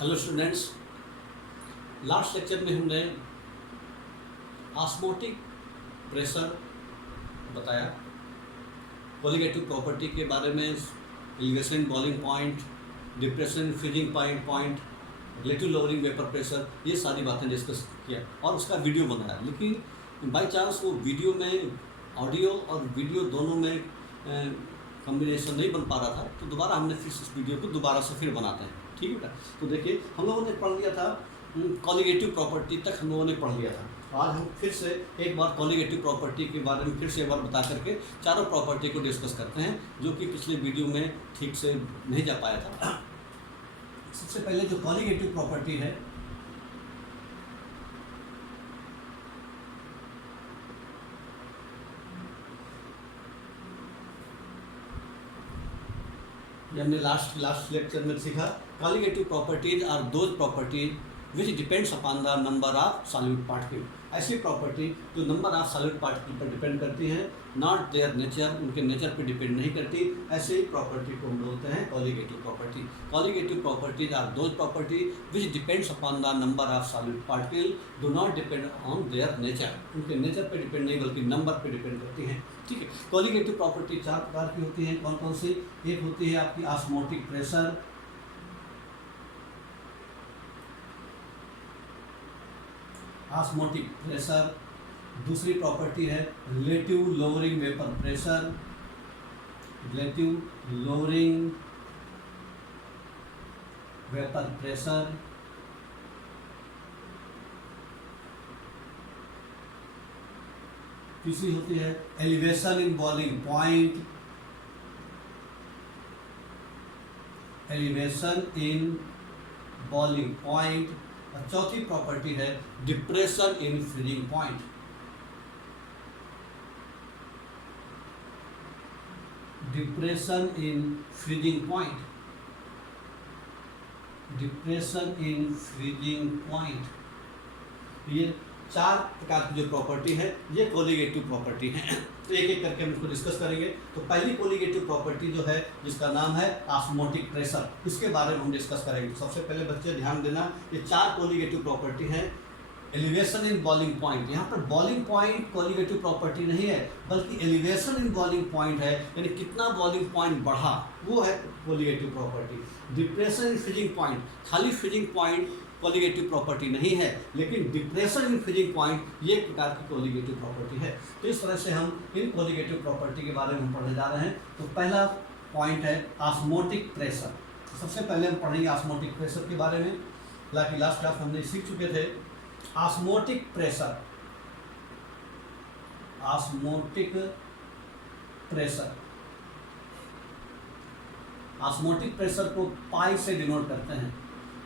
Hello students, last lecture में हमने osmotic pressure बताया, कोलिगेटिव प्रॉपर्टी के बारे में, elevation boiling point, depression freezing point, relative lowering vapour pressure, ये सारी बातें डिस्कस किया और उसका वीडियो बनाया। लेकिन बाय चांस वो वीडियो में ऑडियो और वीडियो दोनों में कम्बिनेशन नहीं बन पा रहा था, तो दोबारा हमने फिर इस वीडियो को दोबारा से फिर बनाते हैं। ठीक है बेटा, तो देखिए हम लोगों ने पढ़ लिया था कॉलिगेटिव प्रॉपर्टी तक हम लोगों ने पढ़ लिया था। आज हम फिर से एक बार कॉलिगेटिव प्रॉपर्टी के बारे में फिर से एक बार बता करके चारों प्रॉपर्टी को डिस्कस करते हैं, जो कि पिछले वीडियो में ठीक से नहीं जा पाया था। सबसे पहले जो कॉलिगेटिव प्रॉपर्टी है, हमने लास्ट लेक्चर में सीखा, colligative properties are those properties which depends upon the number of solute particle. ऐसी प्रॉपर्टी जो नंबर ऑफ सॉल्यूट पार्टिकल पर डिपेंड करती हैं, नॉट देयर नेचर, उनके नेचर पर डिपेंड नहीं करती। ऐसे ही प्रॉपर्टी को हम बोलते हैं colligative property. Colligative properties are those property which depends upon the number of solute particle, do not depend on their nature, उनके नेचर पर डिपेंड नहीं बल्कि नंबर पर डिपेंड करती हैं। ठीक है, कॉलिगेटिव प्रॉपर्टी चार प्रकार की होती हैं। कौन कौन सी? एक होती है आपकी ऑस्मोटिक प्रेशर, ऑस्मोटिक प्रेशर। दूसरी प्रॉपर्टी है relative lowering vapour pressure, relative lowering vapour pressure. तीसरी होती है elevation in boiling point, elevation in boiling point. और चौथी प्रॉपर्टी है depression in freezing point. Depression in freezing point, depression in freezing point. ये चार प्रकार की जो प्रॉपर्टी है ये कोलिगेटिव प्रॉपर्टी है। तो एक एक करके हम इसको डिस्कस करेंगे। तो पहली कोलिगेटिव प्रॉपर्टी जो है जिसका नाम है ऑस्मोटिक प्रेशर, इसके बारे में हम डिस्कस करेंगे। सबसे पहले बच्चे ध्यान देना, ये चार कोलिगेटिव प्रॉपर्टी हैं। एलिवेशन इन बॉइलिंग पॉइंट, यहाँ पर बॉइलिंग पॉइंट कोलिगेटिव प्रॉपर्टी नहीं है बल्कि एलिवेशन इन बॉइलिंग पॉइंट है, यानी कितना बॉइलिंग पॉइंट बढ़ा वो है colligative property. Depression in freezing point, खाली फ्रीजिंग पॉइंट कोलिगेटिव प्रॉपर्टी नहीं है, लेकिन डिप्रेशन इन फ्रीजिंग पॉइंट ये एक प्रकार की कोलिगेटिव प्रॉपर्टी है। तो इस तरह से हम इन कोलिगेटिव प्रॉपर्टी के बारे में हम पढ़ने जा रहे हैं। तो पहला पॉइंट है ऑस्मोटिक प्रेशर। सबसे पहले हम पढ़ेंगे ऑस्मोटिक प्रेशर के बारे में। हालांकि लास्ट क्लास हमने सीख चुके थे osmotic pressure. Osmotic pressure, osmotic pressure को पाई से डिनोट करते हैं।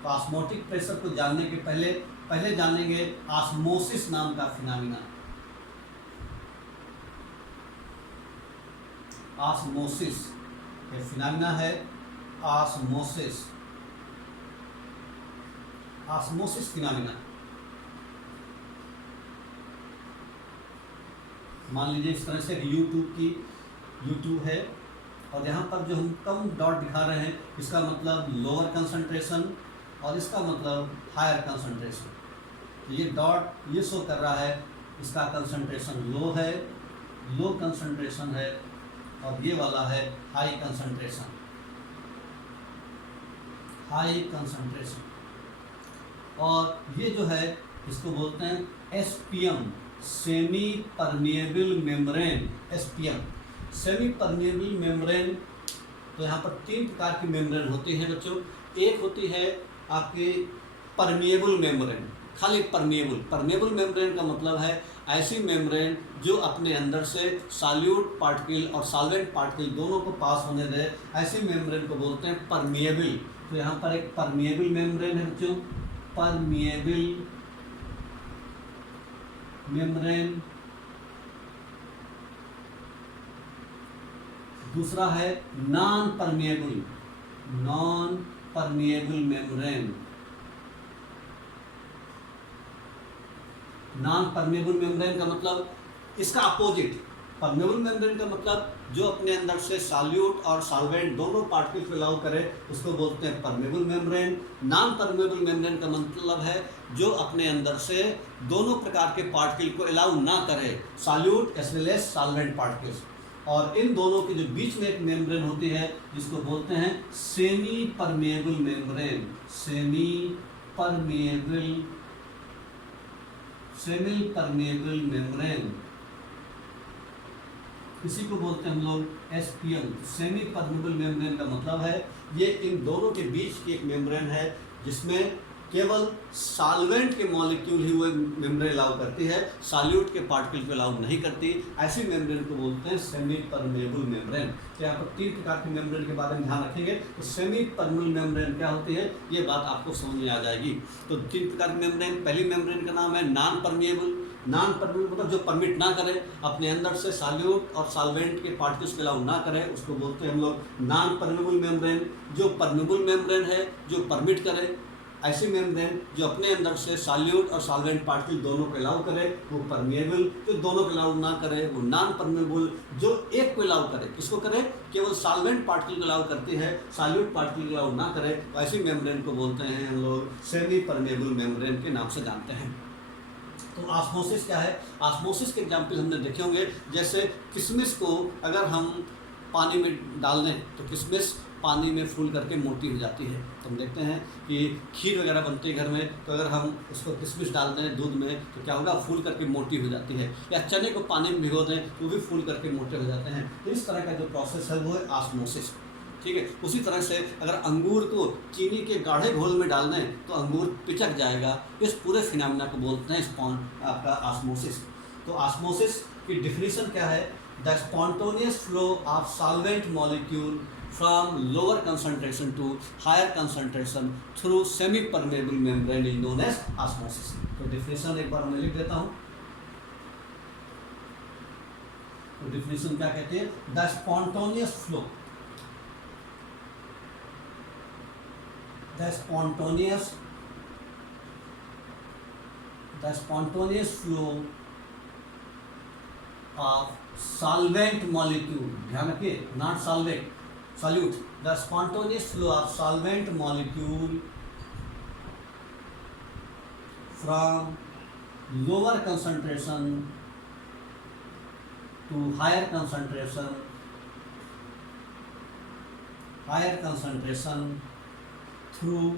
तो ऑस्मोटिक प्रेशर को जानने के पहले जानेंगे ऑस्मोसिस नाम का फिनोमेना। ऑस्मोसिस ये फिनोमेना है, ऑस्मोसिस, ऑस्मोसिस फिनोमेना। मान लीजिए इस तरह से U2 है और यहाँ पर जो हम कम डॉट दिखा रहे हैं इसका मतलब लोअर कंसंट्रेशन और इसका मतलब हायर कंसंट्रेशन। तो ये डॉट ये शो कर रहा है इसका कंसंट्रेशन लो है, लो कंसंट्रेशन है, और ये वाला है हाई कंसंट्रेशन, हाई कंसंट्रेशन। और ये जो है इसको बोलते हैं SPM, semi permeable membrane. SPM semi permeable membrane. तो यहाँ पर तीन प्रकार की मेम्ब्रेन होती हैं बच्चों। एक होती है आपके परमिएबल मेम्ब्रेन, खाली परमिएबल मेम्ब्रेन का मतलब है ऐसी मेम्ब्रेन जो अपने अंदर से सॉल्यूट पार्टिकल और सॉल्वेंट पार्टिकल दोनों को पास होने दे, ऐसी मेम्ब्रेन को बोलते हैं परमिएबल। तो यहाँ पर एक परमिएबल मेम्ब्रेन है बच्चों, परमिएबल मेम्ब्रेन। दूसरा है non permeable membrane. Non permeable membrane का मतलब इसका अपोजिट, परमेबल मेम्ब्रेन का मतलब जो अपने अंदर से सॉल्यूट और सॉल्वेंट दोनों पार्टिकल को अलाउ करे उसको बोलते हैं permeable membrane. Non permeable membrane का मतलब है जो अपने अंदर से दोनों प्रकार के पार्टिकल को अलाउ ना करे, solute as well as solvent particles. और इन दोनों के जो बीच में एक मेम्ब्रेन होती है जिसको बोलते हैं semi permeable membrane. Semi permeable membrane, इसी को बोलते हैं हम लोग SPM। सेमी परमेबल मेम्ब्रेन का मतलब है ये इन दोनों के बीच की एक मेम्ब्रेन है जिसमें केवल सॉल्वेंट के मॉलिक्यूल ही वो मेम्ब्रेन अलाउ करती है, सॉल्यूट के पार्टिकल को अलाउ नहीं करती। ऐसी मेम्ब्रेन को बोलते हैं सेमी परमेबल मेम्ब्रेन। तो यहाँ पर 3 प्रकार की मेम्ब्रेन के बारे में ध्यान रखेंगे। तो सेमी परमेबल मेम्ब्रेन क्या होती है ये बात आपको समझ में आ जाएगी। तो 3 प्रकार की मेम्ब्रेन, पहली मेम्ब्रेन का नाम है नॉन परमेबल। नॉन परमेबल मतलब जो परमिट ना करे, अपने अंदर से सॉल्यूट और सॉल्वेंट के पार्टिकल्स को अलाउ ना करे, उसको बोलते हैं हम लोग नॉन परमेबल मेम्ब्रेन। जो परमेबल मेम्ब्रेन है जो परमिट करे, ऐसी मेम्ब्रेन जो अपने अंदर से सॉल्यूट और सॉल्वेंट पार्टिकल दोनों को अलाउ करे वो परमेबल। जो दोनों को अलाउ ना करे वो नॉन परमेबल। जो एक को अलाउ करे, किसको करे, केवल सॉल्वेंट पार्टिकल को अलाउ करती है, सॉल्यूट पार्टिकल को अलाउ ना करे, तो ऐसी मेम्ब्रेन को बोलते हैं हम लोग सेमी परमेबल मेम्ब्रेन के नाम से जानते हैं। तो ऑस्मोसिस क्या है? ऑस्मोसिस के एग्जाम्पल हमने देखे होंगे। जैसे किशमिश को अगर हम पानी में डाल दें तो किशमिश पानी में फूल करके मोटी हो जाती है। तो हम देखते हैं कि खीर वगैरह बनती है घर में, तो अगर हम उसको किशमिश डाल दें दूध में तो क्या होगा, फूल करके मोटी हो जाती है। या चने को पानी में भिगो दें तो भी फूल करके मोटे हो जाते हैं। तो इस तरह का जो प्रोसेस है वो है ऑस्मोसिस। ठीक है। उसी तरह से अगर अंगूर को चीनी के गाढ़े घोल में डाल दें तो अंगूर पिचक जाएगा। इस पूरे फिनोमेना को बोलते हैं आपका ऑस्मोसिस। तो ऑस्मोसिस की डिफिनीशन क्या है? The spontaneous flow of solvent molecule from lower concentration to higher concentration through semi permeable membrane is known as osmosis. तो डिफिनीशन एक बार मैं लिख देता हूँ। तो डिफिनीशन क्या कहते हैं? The spontaneous flow, the spontaneous flow of solvent molecule, ध्यान रखिए, not solvent, solute, the spontaneous flow of solvent molecule from lower concentration to higher concentration through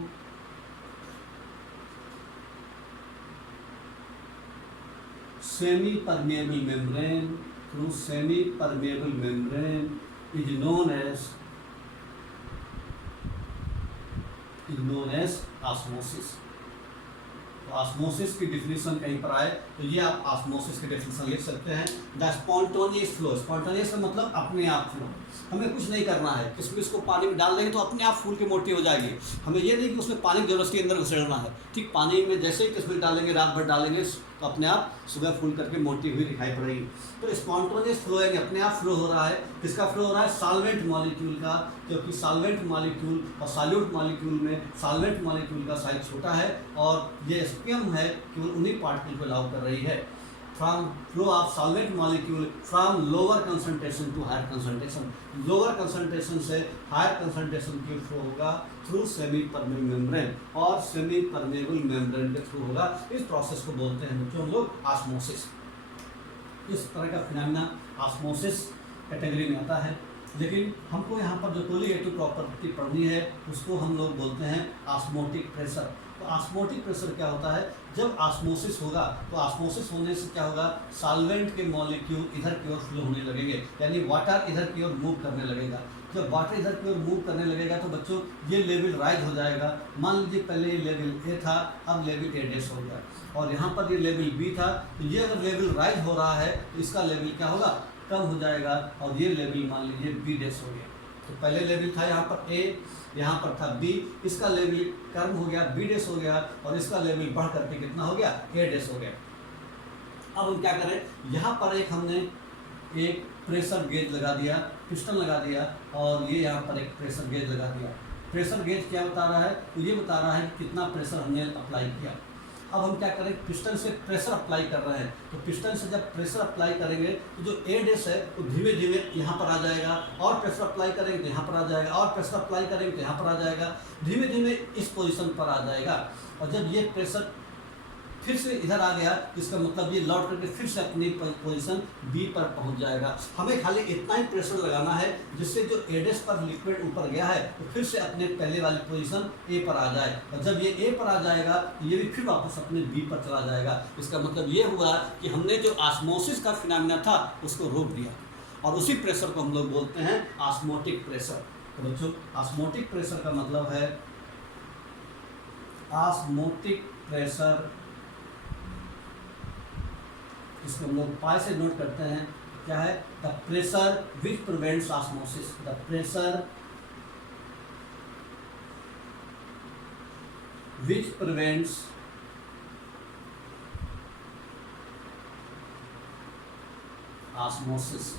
semi-permeable membrane is known as osmosis। तो osmosis की definition कहीं पर आए तो ये आप ऑस्मोसिस की डिफिनीशन लिख सकते हैं। द स्पॉन्टेनियस फ्लो, स्पॉन्टेनियस का मतलब अपने आप फ्लो, हमें कुछ नहीं करना है। किशमिश को पानी में डाल देंगे तो अपने आप फूल के मोटी हो जाएगी। हमें ये नहीं कि उसमें पानी की जरूरत के अंदर घुसेड़ना है। ठीक, पानी में जैसे ही किशमिश डालेंगे, रात भर डालेंगे तो अपने आप सुबह फूल करके मोटी हुई दिखाई पड़ेगी। तो स्पॉन्टेनियस फ्लो यानी अपने आप फ्लो हो रहा है। किसका फ्लो हो रहा है? सॉल्वेंट मॉलिक्यूल का, क्योंकि सॉल्वेंट मॉलिक्यूल और सॉल्यूट मॉलिक्यूल में सॉल्वेंट मॉलिक्यूल का साइज छोटा है और ये SPM है केवल उन्हीं पार्टिकल को अलाउ कर रही है। From flow of solvent molecule from lower concentration to higher concentration, lower concentration से हायर कंसंट्रेशन की फ्लो होगा थ्रू सेमी परमेबल मेम्ब्रेन, और सेमी परमेबल मेम्ब्रेन के थ्रू होगा। इस प्रोसेस को बोलते हैं बच्चों हम लोग ऑस्मोसिस। इस तरह का फिनोमेना ऑस्मोसिस कैटेगरी में आता है। लेकिन हमको यहाँ पर जो कोलिगेटिव प्रॉपर्टी पढ़नी है उसको हम लोग बोलते हैं ऑस्मोटिक प्रेशर। तो ऑस्मोटिक प्रेशर क्या होता है? जब ऑस्मोसिस होगा तो ऑस्मोसिस होने से क्या होगा, सॉल्वेंट के मॉलिक्यूल इधर की ओर फ्लो होने लगेंगे, यानी वाटर इधर की ओर मूव करने लगेगा। जब वाटर इधर की ओर मूव करने लगेगा तो बच्चों ये लेवल राइज हो जाएगा। मान लीजिए पहले ये लेवल A था, अब लेवल A' हो गया, और यहाँ पर ये लेवल B था। तो ये अगर लेवल राइज हो रहा है तो इसका लेवल क्या होगा, कम हो जाएगा, और ये लेवल मान लीजिए B' हो गया। तो पहले लेवल था यहाँ पर A, यहाँ पर था B, इसका लेवल कम हो गया, B' हो गया, और इसका लेवल बढ़ करके कितना हो गया, A' हो गया। अब हम क्या करें, यहाँ पर हमने एक प्रेशर गेज लगा दिया, पिस्टन लगा दिया, और ये यहाँ पर एक प्रेशर गेज लगा दिया। प्रेशर गेज क्या बता रहा है? तो ये बता रहा है कि कितना प्रेशर हमने अप्लाई किया। अब हम क्या करें, पिस्टन से प्रेशर अप्लाई कर रहे हैं, तो पिस्टन से जब प्रेशर अप्लाई करेंगे तो जो ए डैश है वो धीमे धीमे यहाँ पर आ जाएगा, और प्रेशर अप्लाई करेंगे तो यहाँ पर आ जाएगा, और प्रेशर अप्लाई करेंगे तो यहाँ पर आ जाएगा, धीमे धीमे इस पोजीशन पर आ जाएगा। और जब ये प्रेशर फिर से इधर आ गया, इसका मतलब ये लौट करके फिर से अपनी पोजीशन बी पर पहुंच जाएगा। हमें खाली इतना ही प्रेशर लगाना है जिससे जो एडेस पर लिक्विड ऊपर गया है तो फिर से अपने पहले वाली पोजीशन ए पर आ जाए, और जब ये ए पर आ जाएगा तो ये भी फिर वापस अपने बी पर चला जाएगा। इसका मतलब ये हुआ कि हमने जो ऑस्मोसिस का फिनोमेना था उसको रोक दिया, और उसी प्रेशर को हम लोग बोलते हैं ऑस्मोटिक प्रेशर। तो बच्चों, ऑस्मोटिक प्रेशर का मतलब है, ऑस्मोटिक प्रेशर, इसको हम लोग पाई से नोट करते हैं, क्या है, the pressure which prevents osmosis, the pressure which prevents osmosis.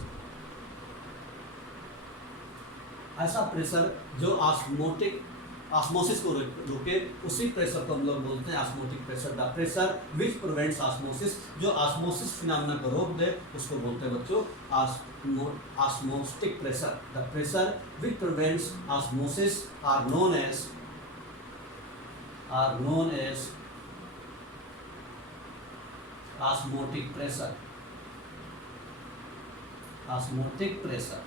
ऐसा प्रेशर जो ऑस्मोसिस को रोके, उसी प्रेशर को हम लोग बोलते हैं osmotic pressure. The pressure which prevents osmosis, जो ऑस्मोसिस फिनोमेना को रोक दे उसको बोलते हैं बच्चों osmotic pressure. The pressure which prevents osmosis are known as osmotic pressure. Osmotic pressure,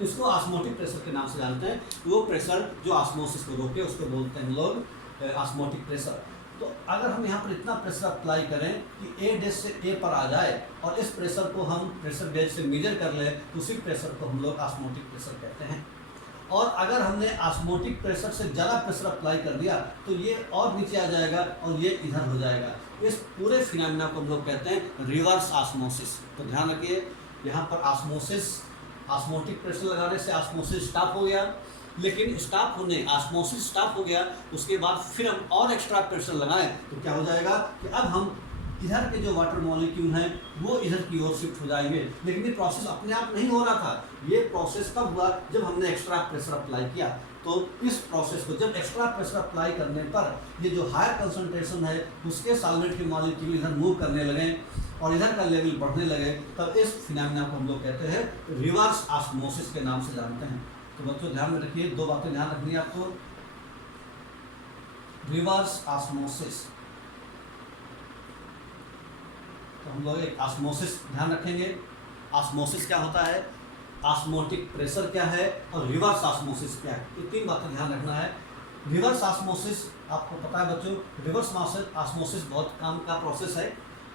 इसको ऑस्मोटिक प्रेशर के नाम से जानते हैं। वो प्रेशर जो ऑस्मोसिस को रोके उसको बोलते हैं हम लोग ऑस्मोटिक प्रेशर। तो अगर हम यहाँ पर इतना प्रेशर अप्लाई करें कि ए डैश से ए पर आ जाए, और इस प्रेशर को हम प्रेशर गेज से मेजर कर लें, तो उसी प्रेशर को हम लोग ऑस्मोटिक प्रेशर कहते हैं। और अगर हमने ऑस्मोटिक प्रेशर से ज़्यादा प्रेशर अप्लाई कर दिया तो ये और नीचे आ जाएगा और ये इधर हो जाएगा। इस पूरे फिनोमेना को हम लोग कहते हैं रिवर्स ऑस्मोसिस। तो ध्यान रखिए, यहाँ पर ऑस्मोटिक प्रेशर लगाने से ऑस्मोसिस स्टॉप हो गया, लेकिन ऑस्मोसिस स्टॉप हो गया, उसके बाद फिर हम और एक्स्ट्रा प्रेशर लगाएं तो क्या हो जाएगा कि अब हम इधर के जो वाटर मॉलिक्यूल हैं वो इधर की ओर शिफ्ट हो जाएंगे। लेकिन ये प्रोसेस अपने आप नहीं हो रहा था, ये प्रोसेस तब हुआ जब हमने एक्स्ट्रा प्रेशर अप्लाई किया। तो इस प्रोसेस को जब एक्स्ट्रा प्रेशर अप्लाई करने पर ये जो हायर कंसंट्रेशन है उसके सॉल्वेंट के मॉलिक्यूल इधर मूव करने लगे और इधर का लेवल बढ़ने लगे, तब इस फिनोमेना को हम लोग कहते हैं रिवर्स ऑस्मोसिस के नाम से जानते हैं। तो बच्चों ध्यान में रखिए, दो बातें ध्यान रखनी है आपको। रिवर्स ऑस्मोसिस, तो हम लोग एक ऑस्मोसिस ध्यान रखेंगे। ऑस्मोसिस क्या होता है, ऑस्मोटिक प्रेशर क्या है, और रिवर्स ऑस्मोसिस क्या है, ये तीन बातें ध्यान रखना है। रिवर्स ऑस्मोसिस आपको पता है बच्चों, रिवर्स ऑस्मोसिस बहुत काम का प्रोसेस है।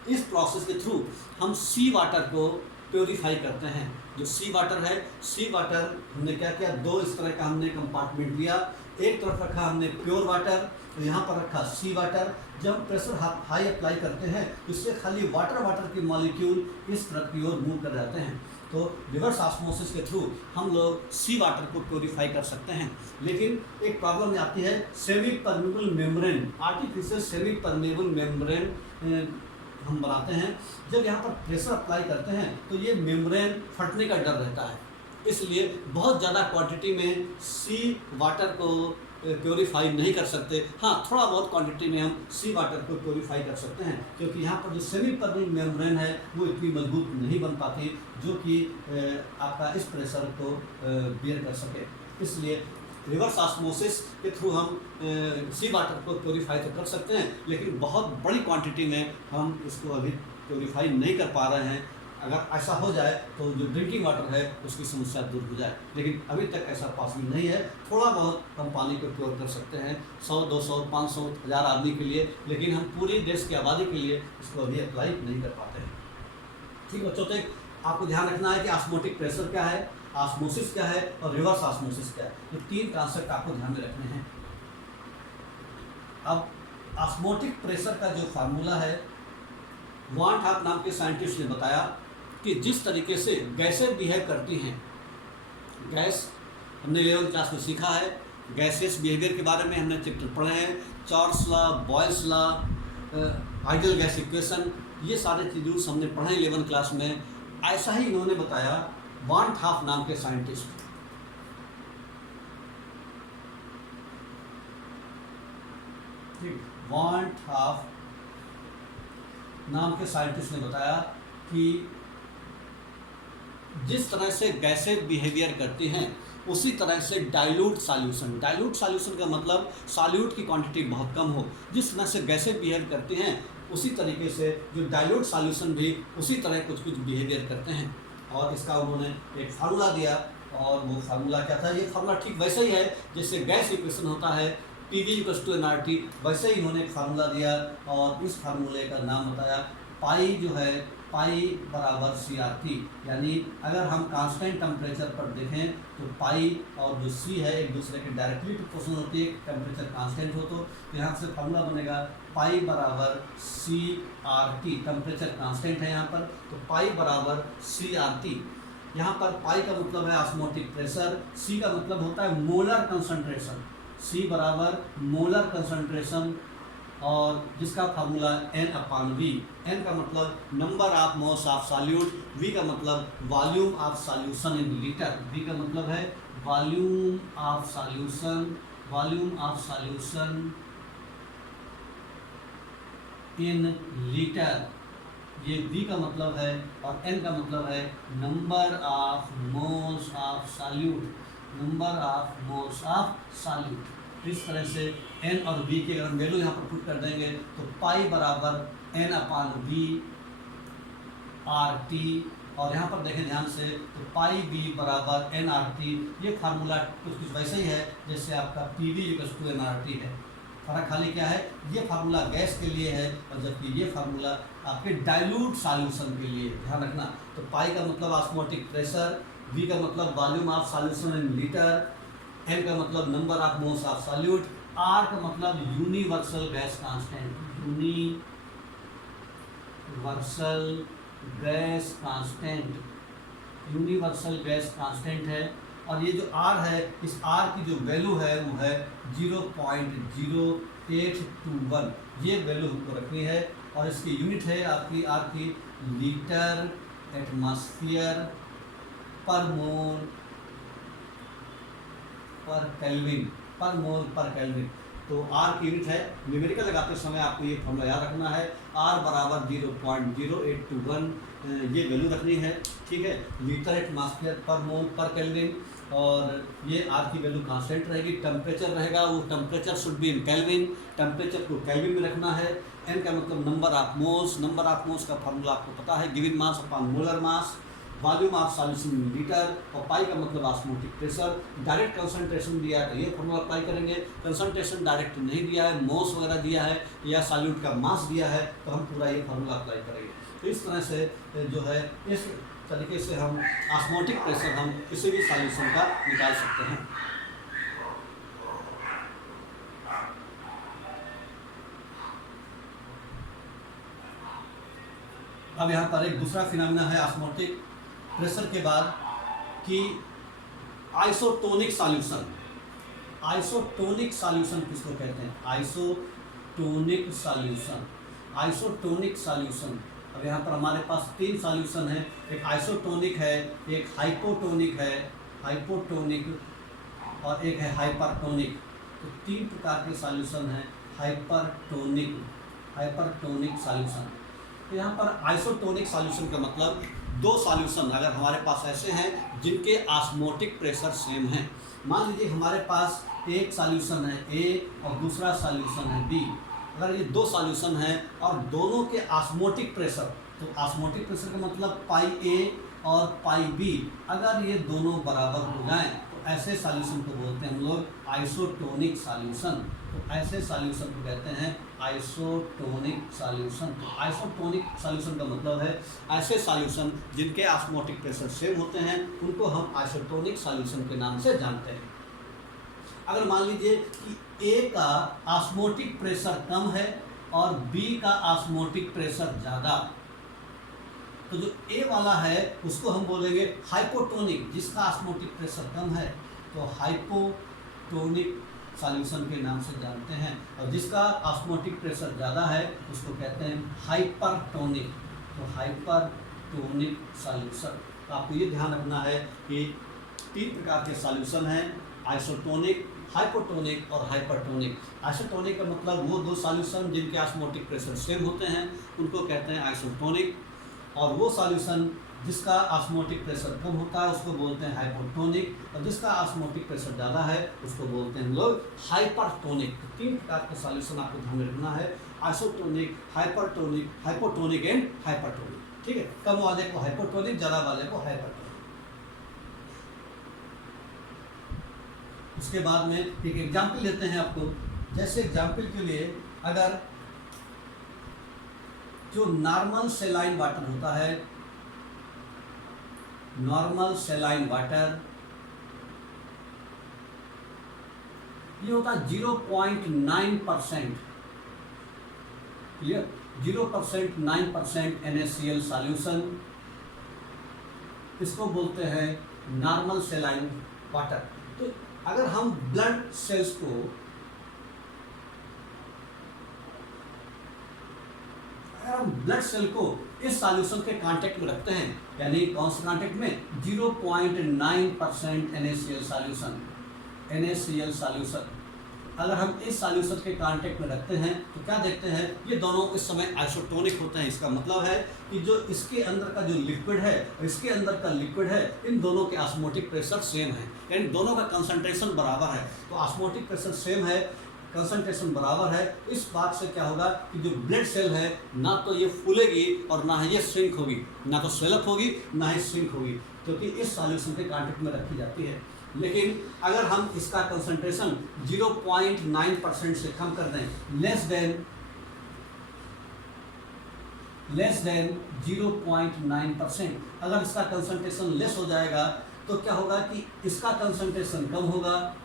इस प्रोसेस के थ्रू हम सी वाटर को प्योरीफाई करते हैं। जो सी वाटर है, सी वाटर हमने क्या किया, दो इस तरह का हमने कंपार्टमेंट लिया, एक तरफ रखा हमने प्योर वाटर, तो यहाँ पर रखा सी वाटर। जब हम प्रेशर हाई अप्लाई करते हैं इससे खाली वाटर के मॉलिक्यूल इस तरफ की ओर मूव कर जाते हैं। तो रिवर्स ऑस्मोसिस के थ्रू हम लोग सी वाटर को प्योरीफाई कर सकते हैं। लेकिन एक प्रॉब्लम आती है, semi permeable membrane, artificial semi permeable membrane हम बनाते हैं। जब यहाँ पर प्रेशर अप्लाई करते हैं तो ये मेम्ब्रेन फटने का डर रहता है, इसलिए बहुत ज़्यादा क्वांटिटी में सी वाटर को प्योरीफाई नहीं कर सकते। हाँ, थोड़ा बहुत क्वांटिटी में हम सी वाटर को प्योरीफाई कर सकते हैं, क्योंकि यहाँ पर जो सेमी परमेबल मेम्ब्रेन है वो इतनी मजबूत नहीं बन पाती जो कि आपका इस प्रेशर को बेयर कर सके। इसलिए रिवर्स ऑस्मोसिस के थ्रू हम सी वाटर को प्योरीफाई तो कर सकते हैं, लेकिन बहुत बड़ी क्वांटिटी में हम इसको अभी प्योरीफाई नहीं कर पा रहे हैं। अगर ऐसा हो जाए तो जो ड्रिंकिंग वाटर है उसकी समस्या दूर हो जाए, लेकिन अभी तक ऐसा पॉसिबल नहीं है। थोड़ा बहुत हम पानी को प्योर कर सकते हैं 100, 200, 500, 1000 आदमी के लिए, लेकिन हम पूरी देश की आबादी के लिए इसको अभी अप्लाई नहीं कर पाते हैं। ठीक बच्चों, तक आपको ध्यान रखना है कि ऑस्मोटिक प्रेशर क्या है, ऑस्मोसिस क्या है और रिवर्स ऑस्मोसिस क्या है। ये तीन कॉन्सेप्ट आपको ध्यान में रखने हैं। अब ऑस्मोटिक प्रेशर का जो फार्मूला है, वान ठाक नाम के साइंटिस्ट ने बताया कि जिस तरीके से गैसें बिहेव करती हैं, गैस हमने 11th क्लास में सीखा है, गैसेस बिहेवियर के बारे में हमने चैप्टर पढ़े हैं, Charles law, Boyle's law, ideal gas equation, ये सारे चीज़ हमने पढ़े 11th क्लास में। ऐसा ही इन्होंने बताया वान ठाफ नाम के साइंटिस्ट। ठीक, वॉन ट्राफ नाम के साइंटिस्ट ने बताया कि जिस तरह से गैसेज बिहेवियर करती हैं उसी तरह से डाइल्यूट सॉल्यूशन का मतलब सॉल्यूट की क्वांटिटी बहुत कम हो, जिस तरह से गैसेज बिहेव करती हैं उसी तरीके से जो डाइल्यूट सॉल्यूशन भी उसी तरह कुछ बिहेवियर करते हैं। और इसका उन्होंने एक फार्मूला दिया, और वो फार्मूला क्या था? ये फार्मूला ठीक वैसे ही है जैसे गैस इक्वेशन होता है PV=nRT, वैसे ही इन्होंने एक फार्मूला दिया और इस फार्मूले का नाम बताया पाई, जो है पाई बराबर CRT। यानी अगर हम कांस्टेंट टेम्परेचर पर देखें तो पाई और जो C है एक दूसरे के डायरेक्टली प्रोपोर्शनल होती है, टेम्परेचर कांस्टेंट हो तो यहाँ से फार्मूला बनेगा पाई बराबर CRT। टेम्परेचर कांस्टेंट है यहाँ पर, तो पाई बराबर CRT। यहाँ पर पाई का मतलब है ऑस्मोटिक प्रेशर, C का मतलब होता है मोलर कंसंट्रेशन, C बराबर मोलर कंसंट्रेशन, और जिसका फार्मूला N/V। N का मतलब number of moles of solute, V का मतलब volume of solution in litre, V का मतलब है volume of solution in litre, ये V का मतलब है, और N का मतलब है number of moles of solute. इस तरह से N और V के अगर हम वैल्यू यहाँ पर पुट कर देंगे तो पाई बराबर N/V RT, और यहाँ पर देखें ध्यान से तो पाई V बराबर nRT। ये फार्मूला कुछ वैसे ही है जैसे आपका PV=nRT है। फर्क खाली क्या है, ये फार्मूला गैस के लिए है और जबकि ये फार्मूला आपके डाइल्यूट सॉल्यूशन के लिए, ध्यान रखना। तो पाई का मतलब ऑस्मोटिक प्रेशर, V का मतलब volume of solution in litre, N का मतलब number of moles of solute, R का मतलब यूनिवर्सल गैस कांस्टेंट है। और ये जो R है, इस R की जो वैल्यू है वो है 0.0821, ये वैल्यू हमको रखनी है, और इसकी यूनिट है आपकी R की लीटर एटमॉस्फेयर पर मोल पर केल्विन। तो R की यूनिट है, न्यूमेरिकल लगाते समय आपको ये फॉर्मूला याद रखना है, R बराबर 0.0821, ये वैल्यू रखनी है, ठीक है, लीटर एटमॉस्फेयर पर मोल पर केल्विन, और ये R की वैल्यू कांस्टेंट रहेगी। टेम्परेचर रहेगा, वो temperature should be in kelvin, temperature को केल्विन में रखना है। N का मतलब नंबर ऑफ मोल्स का फार्मूला आपको पता है, given mass upon molar mass, volume of solution in litre, और पाई का मतलब ऑस्मोटिक प्रेशर। डायरेक्ट कंसंट्रेशन दिया है तो ये फॉर्मूला अप्लाई करेंगे, कंसंट्रेशन डायरेक्ट नहीं दिया है, मोल्स वगैरह दिया है या सॉल्यूट का मास दिया है तो हम पूरा ये फॉर्मूला अप्लाई करेंगे। तो इस तरह से जो है इस तरीके से हम ऑस्मोटिक प्रेशर हम किसी भी सॉल्यूशन का निकाल सकते हैं। अब यहाँ पर एक दूसरा फिनोमेना है ऑस्मोटिक प्रेशर के बाद कि आइसोटोनिक सॉल्यूशन किसको कहते हैं? Isotonic solution. अब यहाँ पर हमारे पास 3 सॉल्यूशन है, एक आइसोटोनिक है, एक हाइपोटोनिक और एक है हाइपरटोनिक। तो 3 प्रकार के सॉल्यूशन हैं हाइपरटोनिक सॉल्यूशन। तो यहाँ पर आइसोटोनिक सॉल्यूशन का मतलब 2 सॉल्यूशन अगर हमारे पास ऐसे हैं जिनके ऑस्मोटिक प्रेशर सेम है। मान लीजिए हमारे पास एक सॉल्यूशन है A और दूसरा सॉल्यूशन है B। अगर ये 2 सॉल्यूशन हैं और दोनों के ऑस्मोटिक प्रेशर, तो ऑस्मोटिक प्रेशर का मतलब पाई A और पाई B, अगर ये दोनों बराबर हो जाएं तो ऐसे सॉल्यूशन को बोलते हैं हम लोग आइसोटोनिक सॉल्यूशन। तो ऐसे सॉल्यूशन को कहते हैं आइसोटोनिक सॉल्यूशन। तो आइसोटोनिक सॉल्यूशन का मतलब है ऐसे सॉल्यूशन जिनके ऑस्मोटिक प्रेशर सेम होते हैं, उनको हम आइसोटोनिक सॉल्यूशन के नाम से जानते हैं। अगर मान लीजिए कि A का ऑस्मोटिक प्रेशर कम है और B का ऑस्मोटिक प्रेशर ज़्यादा, तो जो A वाला है उसको हम बोलेंगे हाइपोटोनिक, जिसका ऑस्मोटिक प्रेशर कम है तो हाइपोटोनिक सॉल्यूशन के नाम से जानते हैं, और जिसका ऑस्मोटिक प्रेशर ज़्यादा है उसको कहते हैं हाइपरटोनिक। तो हाइपरटोनिक सॉल्यूशन। तो आपको ये ध्यान रखना है कि 3 प्रकार के सॉल्यूशन हैं, आइसोटोनिक, हाइपोटोनिक और हाइपरटोनिक। आइसोटोनिक का मतलब वो दो सॉल्यूशन जिनके ऑस्मोटिक प्रेशर सेम होते हैं उनको कहते हैं आइसोटोनिक, और वो सॉल्यूशन जिसका ऑस्मोटिक प्रेशर कम होता है उसको बोलते हैं हाइपोटोनिक, और जिसका ऑस्मोटिक प्रेशर ज़्यादा है उसको बोलते हैं हम लोग हाइपरटोनिक। तो 3 प्रकार का सॉल्यूशन आपको ध्यान में रखना है, isotonic, hypertonic, hypotonic and hypertonic. ठीक है, कम वाले को हाइपोटोनिक, ज़्यादा वाले को हाइपरटोनिक। उसके बाद में एक एग्जाम्पल लेते हैं आपको। जैसे एग्जाम्पल के लिए अगर जो नॉर्मल सेलाइन वाटर होता है, नॉर्मल सेलाइन वाटर ये होता है 0.9%, क्लियर, 0.9% NaCl सॉल्यूशन, इसको बोलते हैं नॉर्मल सेलाइन वाटर। तो अगर हम ब्लड सेल्स को इस सॉल्यूशन के कांटेक्ट में रखते हैं, यानी कौन से कांटेक्ट में, 0.9% NaCl सॉल्यूशन, अगर हम इस सॉल्यूशन के कांटेक्ट में रखते हैं तो क्या देखते हैं, ये दोनों इस समय आइसोटोनिक होते हैं। इसका मतलब है कि जो इसके अंदर का जो लिक्विड है और इसके अंदर का लिक्विड है, इन दोनों के ऑस्मोटिक प्रेशर सेम है, यानी दोनों का कंसंट्रेशन बराबर है। तो ऑस्मोटिक प्रेशर सेम है, कंसंट्रेशन बराबर है, इस बात से क्या होगा कि जो ब्लड सेल है ना तो ये फूलेगी और ना ही ये श्रिंक होगी, ना तो स्वेलअप होगी ना ही श्रिंक होगी, क्योंकि इस सॉल्यूशन के कांटेक्ट में रखी जाती है। लेकिन अगर हम इसका कंसंट्रेशन 0.9% से कम कर दें, लेस देन 0.9%, अगर इसका कंसंट्रेशन लेस हो जाएगा तो क्या होगा कि इसका कंसंट्रेशन कम होगा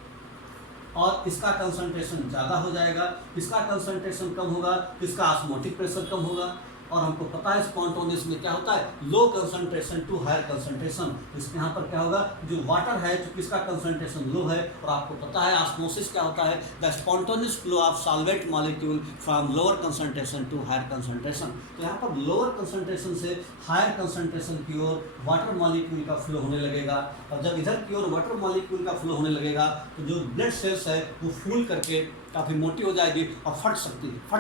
और इसका कंसंट्रेशन ज़्यादा हो जाएगा। इसका कंसंट्रेशन कम होगा तो इसका ऑस्मोटिक प्रेशर कम होगा, और हमको पता है स्पॉन्टेनियस में क्या होता है, low concentration to higher concentration. इसके यहाँ पर क्या होगा, जो वाटर है चूँकि इसका कंसंट्रेशन लो है, और आपको पता है ऑस्मोसिस क्या होता है, the spontaneous flow of solvent molecule from lower concentration to higher concentration. तो यहाँ पर लोअर कंसंट्रेशन से हायर कंसंट्रेशन की ओर वाटर मॉलिक्यूल का फ्लो होने लगेगा, और जब इधर की ओर वाटर मॉलिक्यूल का फ्लो होने लगेगा तो जो ब्लड सेल्स है वो फूल करके काफ़ी मोटी हो जाएगी और फट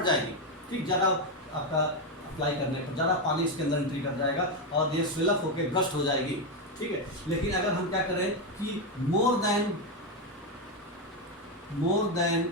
जाएगी। ठीक, ज़्यादा आपका अप्लाई करने पर ज़्यादा पानी इसके अंदर एंट्री कर जाएगा और ये स्वेलअप होकर ब्रस्ट हो जाएगी। ठीक है, लेकिन अगर हम क्या करें कि मोर देन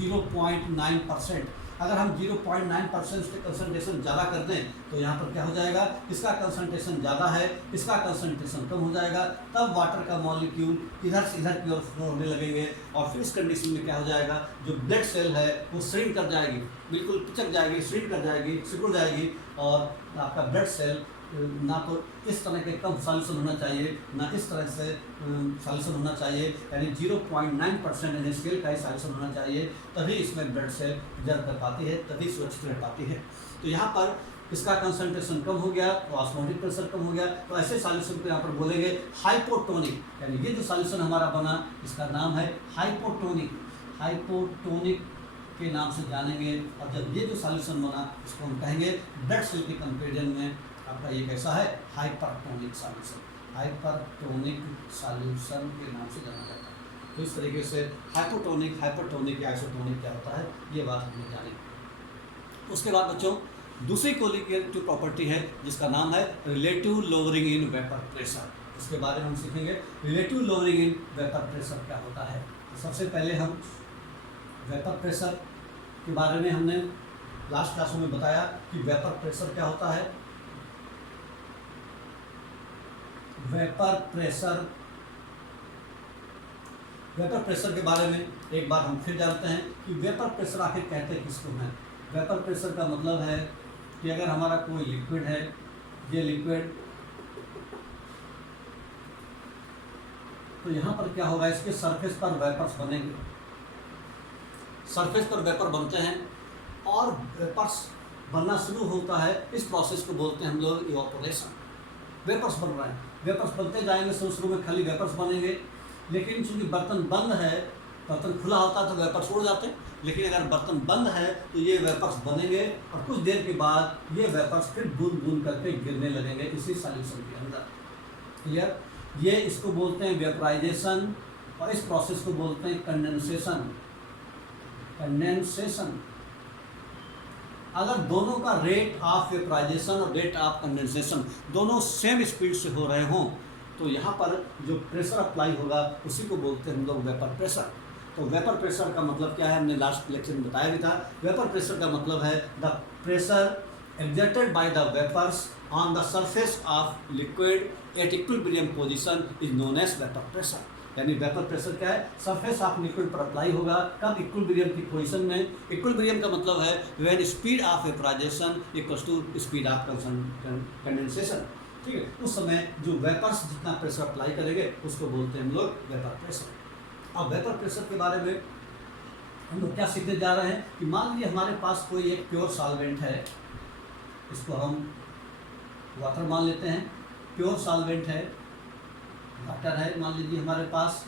0.9%, अगर हम 0.9% से कंसंट्रेशन ज़्यादा कर दें तो यहाँ पर क्या हो जाएगा, इसका कंसंट्रेशन ज़्यादा है, इसका कंसंट्रेशन कम हो जाएगा, तब वाटर का मॉलिक्यूल इधर से इधर की ओर फ्लो होने लगेंगे, और फिर इस कंडीशन में क्या हो जाएगा, जो ब्लड सेल है वो श्रिंक कर जाएगी, बिल्कुल पिचक जाएगी, श्रिंक कर जाएगी, सिकुड़ जाएगी, और आपका ब्लड सेल ना तो इस तरह के कम सॉल्यूशन होना चाहिए ना इस तरह से सॉल्यूशन होना चाहिए, यानी 0.9% NaCl का ही सॉल्यूशन होना चाहिए, तभी इसमें ब्लड सेल जल कर पाती है, तभी सुरक्षित रह पाती है। तो यहाँ पर इसका कंसंट्रेशन कम हो गया तो ऑस्मोटिक प्रेशर कम हो गया, तो ऐसे सॉल्यूशन को यहाँ पर बोलेंगे हाइपोटोनिक, यानी ये जो सॉल्यूशन हमारा बना इसका नाम है हाइपोटोनिक, हाइपोटोनिक के नाम से जानेंगे। और जब ये जो सॉल्यूशन बना इसको हम कहेंगे ब्लड सेल के कंपेरिजन में आपका ये कैसा है, हाइपरटोनिक सॉल्यूशन, हाइपरटोनिक सॉल्यूशन के नाम से जाना जाता है। तो इस तरीके से हाइपोटोनिक, हाइपरटोनिक या आइसोटोनिक क्या होता है ये बात हमने जानी। उसके बाद बच्चों दूसरी कोलिगेटिव प्रॉपर्टी है जिसका नाम है relative lowering in vapour pressure. इसके बारे में हम सीखेंगे relative lowering in vapour pressure क्या होता है। तो सबसे पहले हम वेपर प्रेशर के बारे में हमने लास्ट क्लासों में बताया कि वेपर प्रेशर क्या होता है। वेपर प्रेशर के बारे में एक बार हम फिर जानते हैं कि वेपर प्रेशर आखिर कहते किसको हैं। वेपर प्रेशर का मतलब है कि अगर हमारा कोई लिक्विड है, ये लिक्विड, तो यहाँ पर क्या होगा, इसके सरफेस पर वेपर्स बनेंगे, सरफेस पर वेपर बनते हैं और वेपर्स बनना शुरू होता है। इस प्रोसेस को बोलते हैं हम लोग इवापोरेशन। वेपर्स बन रहे हैं, वेपर्स बनते जाएंगे, शुरू में खाली वेपर्स बनेंगे, लेकिन चूंकि बर्तन बंद है, बर्तन खुला होता है तो वेपर्स उड़ जाते हैं, लेकिन अगर बर्तन बंद है तो ये वेपर्स बनेंगे और कुछ देर के बाद ये वेपर्स फिर बूंद बूंद करके गिरने लगेंगे इसी सॉल्यूशन के अंदर। क्लियर, ये इसको बोलते हैं वेपराइजेशन और इस प्रोसेस को बोलते हैं कंडेंसेशन। कंडेंसेशन अगर दोनों का रेट ऑफ वेपराइजेशन और रेट ऑफ कंडेंसेशन दोनों सेम स्पीड से हो रहे हों तो यहाँ पर जो प्रेशर अप्लाई होगा उसी को बोलते हैं हम लोग वेपर प्रेशर। तो वेपर प्रेशर का मतलब क्या है, हमने लास्ट लेक्चर में बताया भी था। वेपर प्रेशर का मतलब है the pressure exerted by the vapors on the surface of liquid at equilibrium position is known as vapor pressure। यानी वेपर प्रेशर क्या है, सरफेस ऑफ लिक्विड पर अप्लाई होगा कब, इक्विलिब्रियम की पोजीशन में। इक्विलिब्रियम का मतलब है when speed of vaporisation equals to speed of condensation. ठीक है, उस समय जो वेपर्स जितना प्रेशर अप्लाई करेंगे उसको बोलते हैं हम लोग वेपर प्रेशर। अब वेपर प्रेशर के बारे में हम लोग क्या सीखने जा रहे हैं कि मान लीजिए हमारे पास कोई एक प्योर सॉल्वेंट है, इसको हम वाटर मान लेते हैं। प्योर सॉल्वेंट है, वाटर है, मान लीजिए हमारे पास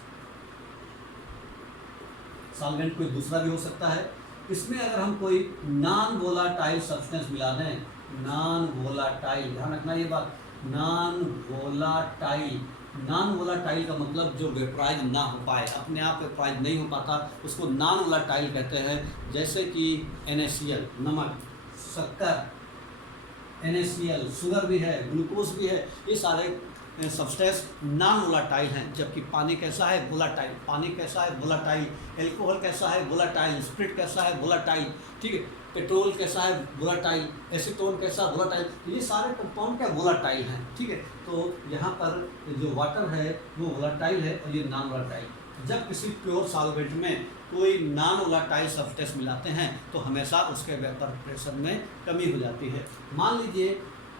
सॉल्वेंट कोई दूसरा भी हो सकता है। इसमें अगर हम कोई नॉन वोलाटाइल सब्सटेंस मिला दें, नॉन वोलाटाइल, ध्यान रखना ये बात, नॉन वोलाटाइल। नॉन वोलाटाइल का मतलब जो वेपराइज ना हो पाए, अपने आप वेपराइज नहीं हो पाता, उसको नॉन वोलाटाइल कहते हैं। जैसे कि NaCl नमक, शक्कर, NaCl शुगर भी है, ग्लूकोज भी है, ये सारे सब्सटेंस नॉन वोलाटाइल हैं। जबकि पानी कैसा है, वोलाटाइल। पानी कैसा है, वोलाटाइल। एल्कोहल कैसा है, वोलाटाइल। स्प्रिट कैसा है, वोलाटाइल। ठीक है, पेट्रोल कैसा है, वोलाटाइल। एसीटोन कैसा, वोलाटाइल। ये सारे कंपाउंड क्या वोलाटाइल हैं। ठीक है, तो यहाँ पर जो वाटर है वो वोलाटाइल है और ये नॉन वोलाटाइल। जब किसी प्योर सॉल्वेंट में कोई नॉन वोलाटाइल सब्सटेंस मिलाते हैं तो हमेशा उसके वेपर प्रेशर में कमी हो जाती है। मान लीजिए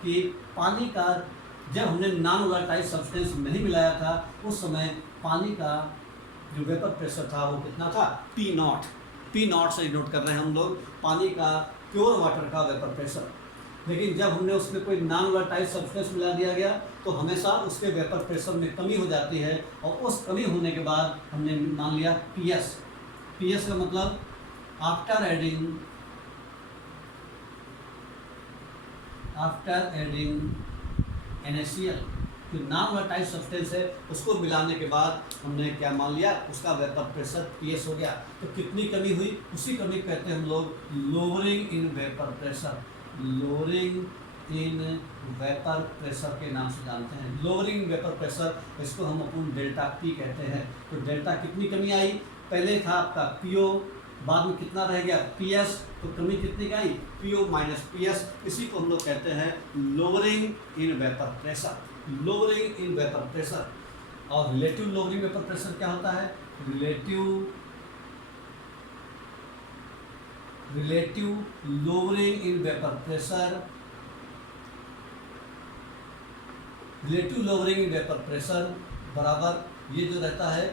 कि पानी का जब हमने नॉन वोलाटाइल सब्सटेंस नहीं मिलाया था उस समय पानी का जो वेपर प्रेशर था वो कितना था, P0। P0 से नोट कर रहे हैं हम लोग पानी का, प्योर वाटर का वेपर प्रेशर। लेकिन जब हमने उसमें कोई नॉन वोलाटाइल सब्सटेंस मिला दिया गया तो हमेशा उसके वेपर प्रेशर में कमी हो जाती है। और उस कमी होने के बाद हमने मान लिया PS। PS का मतलब आफ्टर एडिंग NaCl, जो नॉन वोलाटाइल सब्सटेंस है उसको मिलाने के बाद हमने क्या मान लिया, उसका वेपर प्रेशर PS हो गया। तो कितनी कमी हुई, उसी कमी कहते हैं हम लोग lowering in vapour pressure. Lowering in vapour pressure के नाम से जानते हैं। लोअरिंग वेपर प्रेशर, इसको हम अपन डेल्टा P कहते हैं। तो डेल्टा कितनी कमी आई, पहले था आपका PO, बाद में कितना रह गया PS, तो कमी कितनी आई, PO माइनस PS। इसी को हम लोग कहते हैं lowering in vapour pressure. Lowering in vapour pressure. और रिलेटिव लोअरिंग वेपर प्रेशर क्या होता है, relative lowering in vapour pressure. Relative lowering in vapour pressure बराबर ये जो रहता है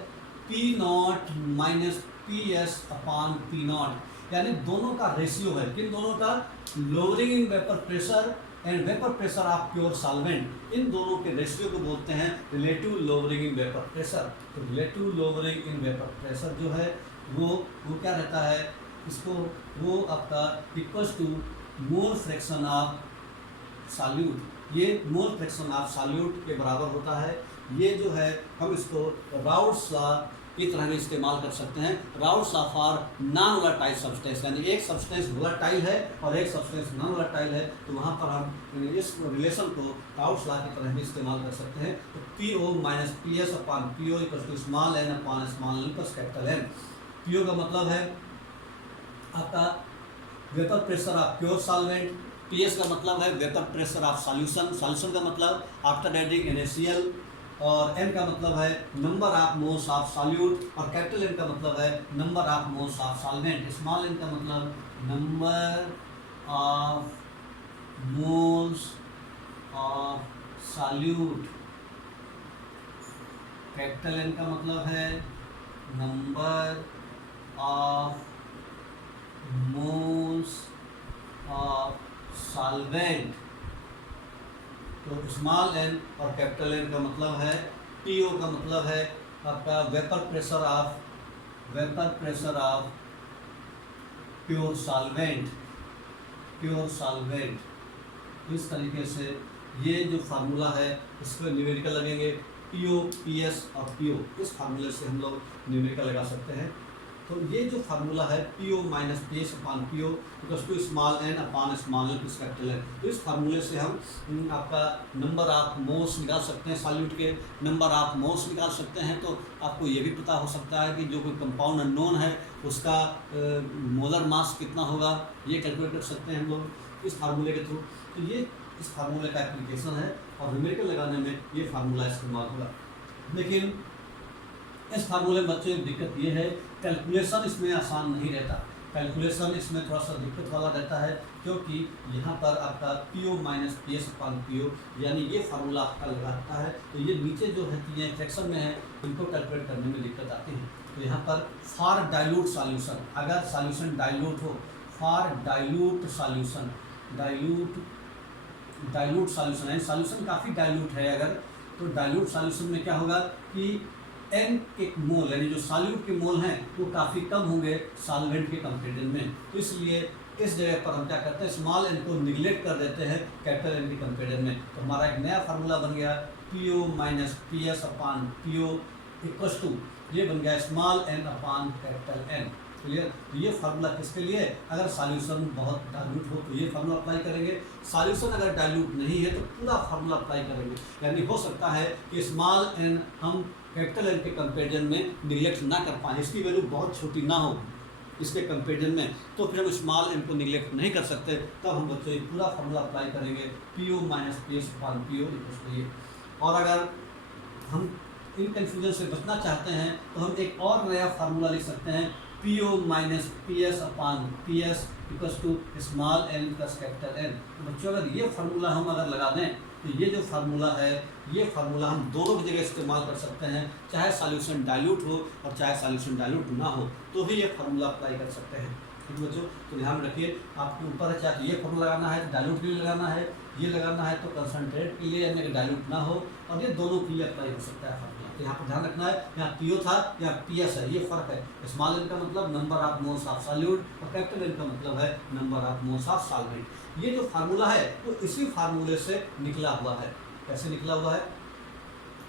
P0 minus PS upon P0। यानी दोनों का रेशियो है, किन दोनों का, lowering in vapour pressure and vapour pressure of pure solvent. इन दोनों के रेशियो को बोलते हैं relative lowering in vapour pressure. तो relative lowering in vapour pressure जो है वो क्या रहता है, इसको वो आपका equals to mole fraction of solute. ये मोल फ्रैक्शन ऑफ सॉल्यूट के बराबर होता है। ये जो है हम इसको राउल्ट्स लॉ की तरह भी इस्तेमाल कर सकते हैं। Raoult's law for non volatile substance, यानी एक सब्सटेंस वोलाटाइल है और एक सब्सटेंस नॉन वोलाटाइल है, तो वहाँ पर हम इस रिलेशन को राउल्ट्स लॉ की तरह भी इस्तेमाल कर सकते हैं। तो PO minus PS upon PO equals to small n upon small n plus capital N। PO का मतलब है आपका vapour pressure of pure solvent. PS का मतलब है vapour pressure of solution. Solution का मतलब आफ्टर एडिंग NaCl। और N का मतलब है number of moles of solute. और कैपिटल N का मतलब है number of moles of solvent. Small n का मतलब number of moles of solute. Capital N का मतलब है number of moles of solvent. तो स्मॉल n और कैपिटल N का मतलब है, PO का मतलब है आपका vapour pressure of pure solvent. इस तरीके से ये जो फार्मूला है इस पर न्यूमेरिकल लगेंगे। पी ओ पी एस और पी ओ, इस फार्मूले से हम लोग न्यूमेरिकल लगा सकते हैं। तो ये जो फार्मूला है P O minus P S upon P O equals to small N upon small N plus capital N. तो इस फार्मूले से हम आपका नंबर ऑफ मोल्स निकाल सकते हैं, सॉल्यूट के नंबर ऑफ मोल्स निकाल सकते हैं। तो आपको ये भी पता हो सकता है कि जो कोई कंपाउंड अननोन है उसका मोलर मास कितना होगा, ये कैलकुलेट कर सकते हैं हम लोग इस फार्मूले के थ्रू। तो ये इस फार्मूले का एप्लीकेशन है और न्यूमेरिकल लगाने में ये फार्मूला इस्तेमाल होगा। लेकिन इस फार्मूले में बच्चों एक दिक्कत ये है, कैलकुलेशन इसमें आसान नहीं रहता। कैलकुलेशन इसमें थोड़ा सा दिक्कत वाला रहता है, क्योंकि यहाँ पर आपका P O minus P S upon P O यानी ये फार्मूला आपका लगाता है। तो ये नीचे जो है ये फ्रैक्शन में है, इनको कैलकुलेट करने में दिक्कत आती है। तो यहाँ पर फॉर डाइल्यूट सॉल्यूशन, अगर सॉल्यूशन डाइल्यूट हो, for dilute solution, dilute solution है, सॉल्यूशन काफ़ी डाइल्यूट है अगर, तो डाइल्यूट सॉल्यूशन में क्या होगा कि एन के मोल यानी जो सॉल्यूट के मोल हैं वो काफ़ी कम होंगे सॉल्वेंट के कंपेरिजन में। तो इसलिए इस जगह पर हम क्या करते हैं, स्मॉल एन को निगलेक्ट कर देते हैं कैपिटल एन के कंपेरिजन में। तो हमारा एक नया फार्मूला बन गया P O minus P S upon P O equals to, ये बन गया small N upon capital N. Clear. तो ये फार्मूला किसके लिए, अगर सॉल्यूशन बहुत डाइल्यूट हो तो ये फार्मूला अप्लाई करेंगे, सॉल्यूशन अगर डाइल्यूट नहीं है तो पूरा फार्मूला अप्लाई करेंगे। यानी हो सकता है कि स्मॉल एन हम कैपिटल एन के कंपेरिजन में निगलेक्ट ना कर पाएँ, इसकी वैल्यू बहुत छोटी ना हो इसके कंपेरिजन में, तो फिर हम स्मॉल एन को निगलेक्ट नहीं कर सकते। तब हम बच्चों ये पूरा फार्मूला अप्लाई करेंगे P O minus P S upon P O equals to ये। और अगर हम इन कन्फ्यूजन से बचना चाहते हैं तो हम एक और नया फार्मूला लिख सकते हैं P O minus P S upon P S equals to small N plus capital N. तो बच्चों अगर ये फार्मूला हम अगर लगा दें तो ये जो फार्मूला है ये फार्मूला हम दोनों की जगह इस्तेमाल कर सकते हैं, चाहे सॉल्यूशन डाइल्यूट हो और चाहे सॉल्यूशन डाइल्यूट ना हो तो भी ये फार्मूला अप्लाई कर सकते हैं। ठीक बच्चों, तो ध्यान रखिए आपके ऊपर है, चाहे ये फार्मूला लगाना है डाइल्यूट के लिए लगाना है, ये लगाना है तो कंसनट्रेट के लिए यानी कि डाइल्यूट ना हो, और ये दोनों के लिए अप्लाई हो सकता है फार्मूला। तो यहाँ पर ध्यान रखना है, यहाँ पी ओ था यहाँ पी एस है, ये फ़र्क है। स्मॉल एन का मतलब number of moles of solute और कैपिटल एन का मतलब है number of moles of solvent. ये जो फार्मूला है वो इसी फार्मूले से निकला हुआ है। कैसे निकला हुआ है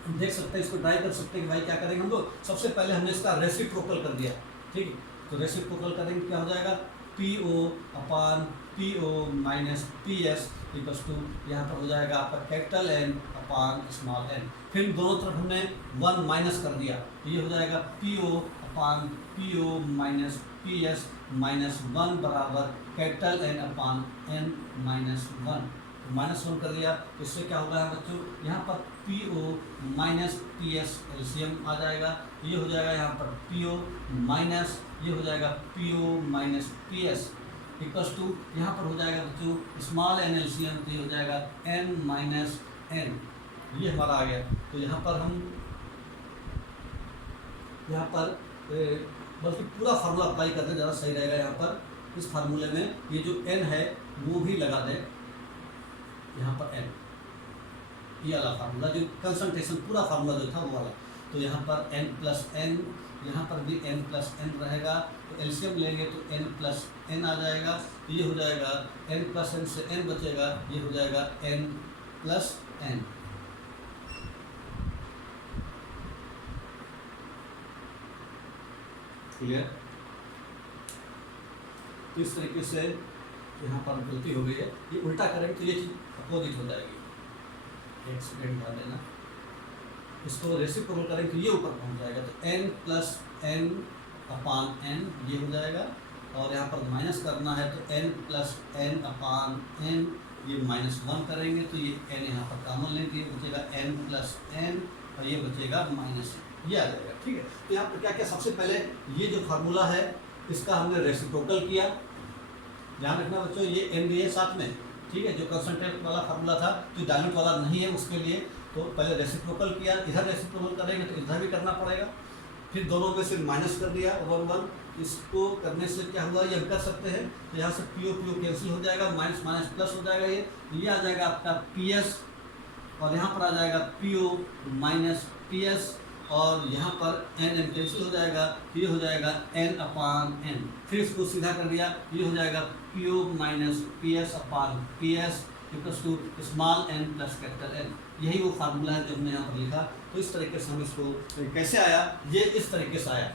हम देख सकते हैं, इसको ट्राई कर सकते हैं कि भाई क्या करेंगे हम लोग। सबसे पहले हमने इसका रेसिप्रोकल कर दिया, ठीक है। तो रेसिप्रोकल करेंगे क्या हो जाएगा, P O upon P O minus P S equals to यहाँ पर हो जाएगा आपका capital N upon small N. फिर दोनों तरफ हमने 1 माइनस कर दिया, तो ये हो जाएगा P O upon P O minus P S minus 1 बराबर capital N upon N minus 1। -1 कर दिया तो इससे क्या होगा बच्चों, यहाँ पर P O minus P S LCM आ जाएगा, ये हो जाएगा यहाँ पर पी ओ माइनस ये हो जाएगा P O minus P S equals to यहाँ पर हो जाएगा बच्चों स्मॉल एन एलसीएम, तो ये हो जाएगा एन माइनस एन, ये हमारा आ गया। तो यहाँ पर हम यहाँ पर बल्कि पूरा फार्मूला अप्लाई करते ज़्यादा सही रहेगा। यहाँ पर इस फार्मूले में ये जो एन है वो भी लगा दें, यहाँ पर एन, ये वाला फार्मूला जो कंसंट्रेशन पूरा फार्मूला जो था वो वाला। तो यहाँ पर एन प्लस एन, यहाँ पर भी एन प्लस एन रहेगा, तो एलसीएम लेंगे तो एन प्लस एन आ जाएगा, तो ये हो जाएगा एन प्लस एन से एन बचेगा, ये हो जाएगा एन प्लस एन। क्लियर। तो इस तरीके से यहाँ पर गलती हो गई है, ये उल्टा करेंगे तो ये चीज़ अपोजिट हो जाएगी। एक सेकेंड ध्यान देना, इसको रेसिप्रोकल करेंगे तो ये ऊपर पहुँच जाएगा, तो N plus N upon N ये हो जाएगा, और यहाँ पर माइनस करना है तो N plus N upon N, ये -1 करेंगे तो ये एन यहाँ पर कॉमन लेंगे, ये बचेगा एन प्लस एन और ये बचेगा माइनस, ये आ जाएगा। ठीक है, तो यहाँ पर क्या क्या, सबसे पहले ये जो फार्मूला है इसका हमने रेसिप्रोकल किया। ध्यान रखना बच्चों ये एन भी है साथ में, ठीक है, जो कंसंट्रेट वाला फार्मूला था जो डाइल्यूट वाला नहीं है उसके लिए, तो पहले रेसिप्रोकल किया, इधर रेसिप्रोकल करेंगे तो इधर भी करना पड़ेगा, फिर दोनों में से माइनस कर दिया 1 इसको करने से क्या हुआ ये हम कर सकते हैं, तो यहाँ से पी ओ कैंसिल हो जाएगा, माइनस माइनस प्लस हो जाएगा, ये आ जाएगा आपका पी एस, और यहाँ पर आ जाएगा P O minus P S, और यहाँ पर एन एन कैंसिल हो जाएगा, ये हो जाएगा एन अपान एन, फिर इसको सीधा कर दिया, ये हो जाएगा P O minus P S upon P S equals to small N plus capital N. यही वो फार्मूला है जो हमने यहाँ पर लिखा। तो इस तरीके से हम इसको कैसे आया, ये इस तरीके से आया,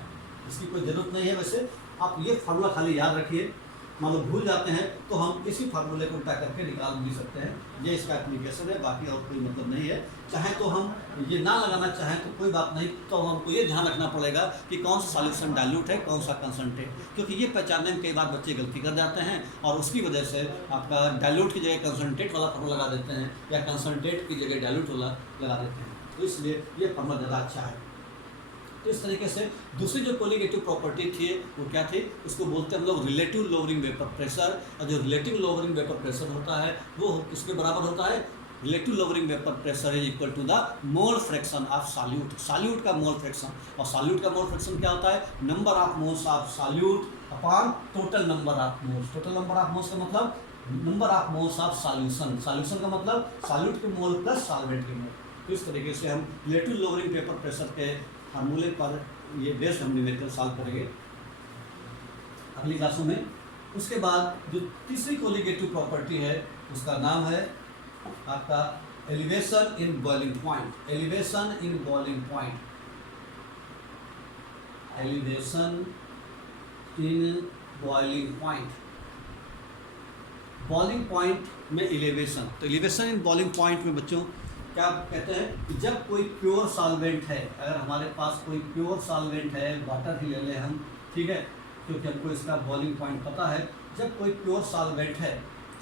इसकी कोई ज़रूरत नहीं है। वैसे आप ये फार्मूला खाली याद रखिए, मान लो भूल जाते हैं तो हम इसी फार्मूले को उल्टा करके निकाल भी सकते हैं। ये इसका एप्लीकेशन है, बाकी और कोई मतलब नहीं है। चाहे तो हम ये ना लगाना चाहें तो कोई बात नहीं, तो हमको ये ध्यान रखना पड़ेगा कि कौन सा सॉल्यूशन डाइल्यूट है, कौन सा कंसंट्रेट, क्योंकि ये पहचानने में कई बार बच्चे गलती कर जाते हैं और उसकी वजह से आपका डाइल्यूट की जगह कंसंट्रेट वाला फार्मूला लगा देते हैं या कंसंट्रेट की जगह डाइल्यूट वाला लगा देते हैं। तो इसलिए ये फार्मूला ज़्यादा अच्छा है। तो इस तरीके से दूसरी जो कोलिगेटिव प्रॉपर्टी थी वो क्या थी, उसको बोलते हैं हम लोग रिलेटिव लोअरिंग वेपर प्रेशर। और जो रिलेटिव लोअरिंग वेपर प्रेशर होता है वो किसके बराबर होता है, relative lowering vapour pressure is equal to the mole fraction of solute, solute का मोल फ्रैक्शन। और सॉल्यूट का मोल फ्रैक्शन क्या होता है, number of moles of solute upon total number of moles. Total number of moles का मतलब number of moles of solution, solution का मतलब सॉल्यूट के मोल प्लस सॉल्वेंट के मोल। तो इस तरीके से हम रिलेटिव लोअरिंग वेपर प्रेशर के फार्मूले पर ये बेस्ड हम न्यूमेरिकल सॉल्व करेंगे अगली क्लासों में। उसके बाद जो तीसरी कोलिगेटिव प्रॉपर्टी है उसका नाम है आपका elevation in boiling point. Elevation in boiling point, elevation in boiling point, boiling point में एलिवेशन। तो एलिवेशन इन बॉइलिंग पॉइंट में बच्चों क्या कहते हैं कि जब कोई प्योर सॉल्वेंट है, अगर हमारे पास कोई प्योर सॉल्वेंट है, वाटर ही ले लें हम, ठीक है, क्योंकि हमको इसका बॉइलिंग पॉइंट पता है। जब कोई प्योर सॉल्वेंट है,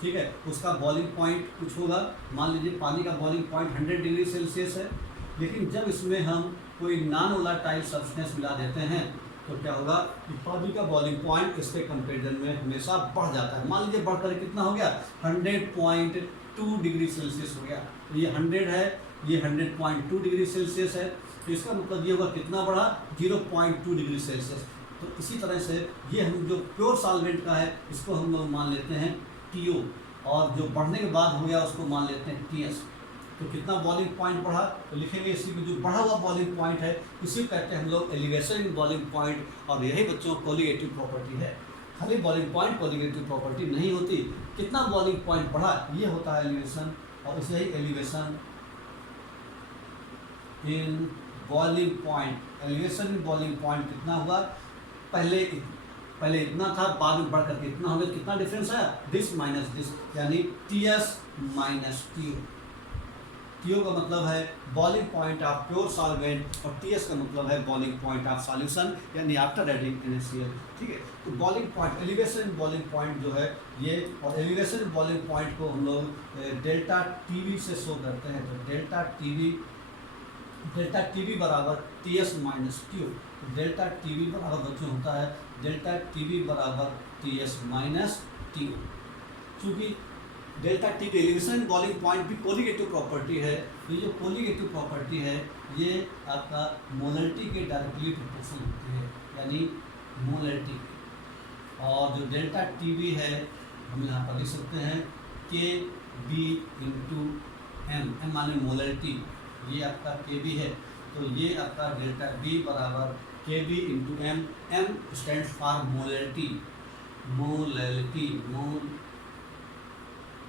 ठीक है, उसका बॉइलिंग पॉइंट कुछ होगा, मान लीजिए पानी का बॉइलिंग पॉइंट 100 डिग्री सेल्सियस है, लेकिन जब इसमें हम कोई नॉन वोलेटाइल सब्सटेंस मिला देते हैं तो क्या होगा कि पानी का बॉइलिंग पॉइंट इसके कंपेरिजन में हमेशा बढ़ जाता है। मान लीजिए बढ़कर कितना हो गया, 100.2 डिग्री सेल्सियस हो गया। तो ये 100 है, ये 100.2 डिग्री सेल्सियस है, तो इसका मतलब ये होगा कितना बढ़ा, 0.2 डिग्री सेल्सियस। तो इसी तरह से ये हम जो प्योर सॉल्वेंट का है इसको हम लोग मान लेते हैं TO, और जो बढ़ने के बाद हो गया उसको मान लेते हैं TS। तो कितना बॉइलिंग पॉइंट बढ़ा, तो लिखेंगे इसी में जो बढ़ा हुआ बॉइलिंग पॉइंट है इसी को कहते हैं हम लोग एलिवेशन इन बॉइलिंग पॉइंट। और यही बच्चों कोलिगेटिव प्रॉपर्टी है। खाली बॉइलिंग पॉइंट कोलिगेटिव प्रॉपर्टी नहीं होती, कितना बॉइलिंग पॉइंट बढ़ा ये होता है एलिवेशन। और इसे ही elevation in boiling point, elevation in boiling point कितना हुआ, पहले इतना था, बाद में बढ़ करके इतना हो गया। कितना डिफरेंस है, दिस माइनस दिस, यानी TS माइनस TO। TO का मतलब है boiling point of pure solvent और TS का मतलब है बॉइलिंग पॉइंट ऑफ सॉल्यूशन, यानी आफ्टर एडिंग NaCl, ठीक है। तो boiling point, elevation boiling point जो है ये, और एलिवेशन बॉइलिंग पॉइंट को हम लोग डेल्टा TV से शो करते हैं। तो डेल्टा TV बराबर TS minus TO। Delta TV बराबर बच्चों होता है डेल्टा TV बराबर TS माइनस TO। चूँकि delta TV elevation boiling point भी कोलिगेटिव प्रॉपर्टी है। तो ये जो कोलिगेटिव प्रॉपर्टी है ये आपका मोलरिटी के डायरेक्टली प्रोपोर्शनल होती है, यानी मोलरिटी। और जो डेल्टा TV है हम यहाँ पर लिख सकते हैं KB इंटू M, M माने मोलरिटी, ये आपका KB है। तो ये आपका डेल्टा B बराबर KB into M, M stand for molarity,